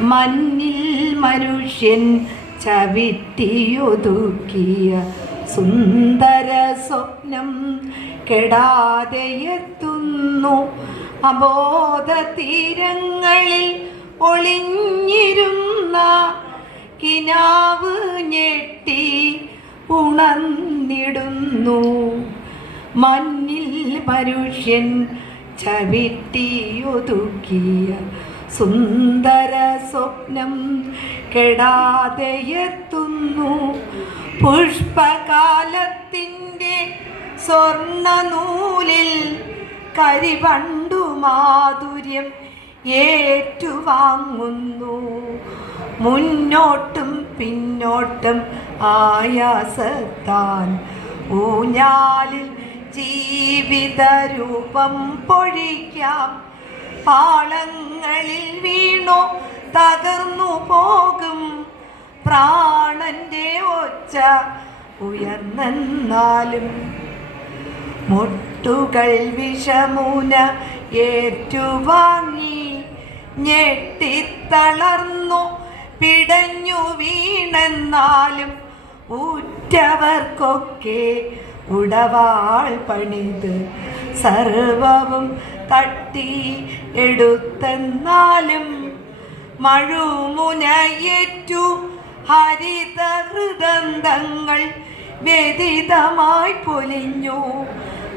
മഞ്ഞിൽ മനുഷ്യൻ ചവിട്ടിയൊതുക്കിയ സുന്ദര സ്വപ്നം കെടാതെ എത്തുന്നു. അബോധ തീരങ്ങളിൽ ഒളിഞ്ഞിരുന്ന കിനാവ് ഞെട്ടി ഉണർന്നിടുന്നു. മഞ്ഞിൽ മനുഷ്യൻ ചവിട്ടിയൊതുക്കിയ സുന്ദര സ്വപ്നം കെടാതെ എത്തുന്നു. പുഷ്പകാലത്തിന്റെ സ്വർണ നൂലിൽ കരിവണ്ടു മാധുര്യം ഏറ്റുവാങ്ങുന്നു. മുന്നോട്ടും പിന്നോട്ടും ആയാസത്താൻ ഊഞ്ഞാലിൽ ജീവിത രൂപം പൊഴിക്കാം. പാളങ്ങളിൽ വീണു? തകർന്നു പോകും. പ്രാണന്റെ ഒച്ച ഉയർന്നെന്നാലും മുട്ടുകൾ വിഷമൂന ഏറ്റുവാങ്ങി ഞെട്ടിത്തളർന്നു പിടഞ്ഞു വീണെന്നാലും ഊറ്റവർക്കൊക്കെ ഉടവാൾ പണിത് സർവവും തട്ടി എടുത്തെന്നാലും മഴുമുനയേറ്റു ഹരിത ഹൃദന്തങ്ങൾ വ്യതിതമായി പൊലിഞ്ഞു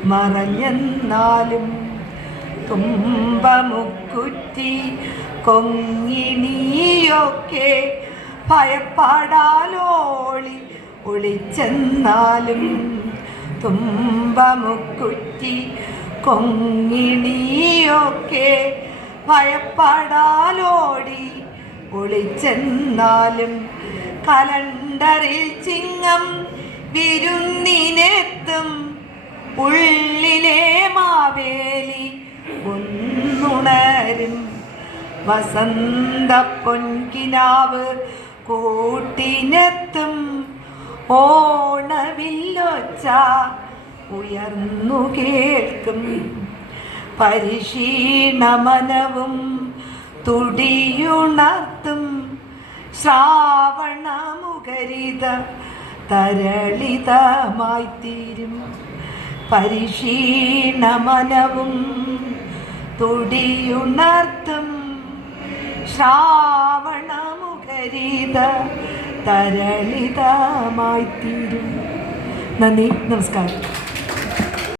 മറഞ്ഞെന്നാലും തുമ്പമുക്കുറ്റി കൊങ്ങിണിയൊക്കെ ഭയപ്പാടാലോളി ഒളിച്ചെന്നാലും തുമ്പമുക്കുറ്റി കൊങ്ങിണിയൊക്കെ പഴപ്പാടാലോടി ഒളിച്ചെന്നാലും കലണ്ടറിൽ ചിങ്ങം വിരുന്നിനെത്തും ഉള്ളിലെ മാവേലി ഒന്നുണരും വസന്ത പൊൻകിനാവ് കൂട്ടിനെത്തും ഓണവില്ലൊച്ച ഉയർന്നു കേൾക്കും. പരിശീണമനവും തുടിയുണർത്തും. ശ്രാവണമുഖരിത തരളിതമായി തീരും പരിശീണമനവും തുടിയുണർത്തും. ശ്രാവണമുഖരിത തരളിതമായി തീരും നന്ദി നമസ്കാരം.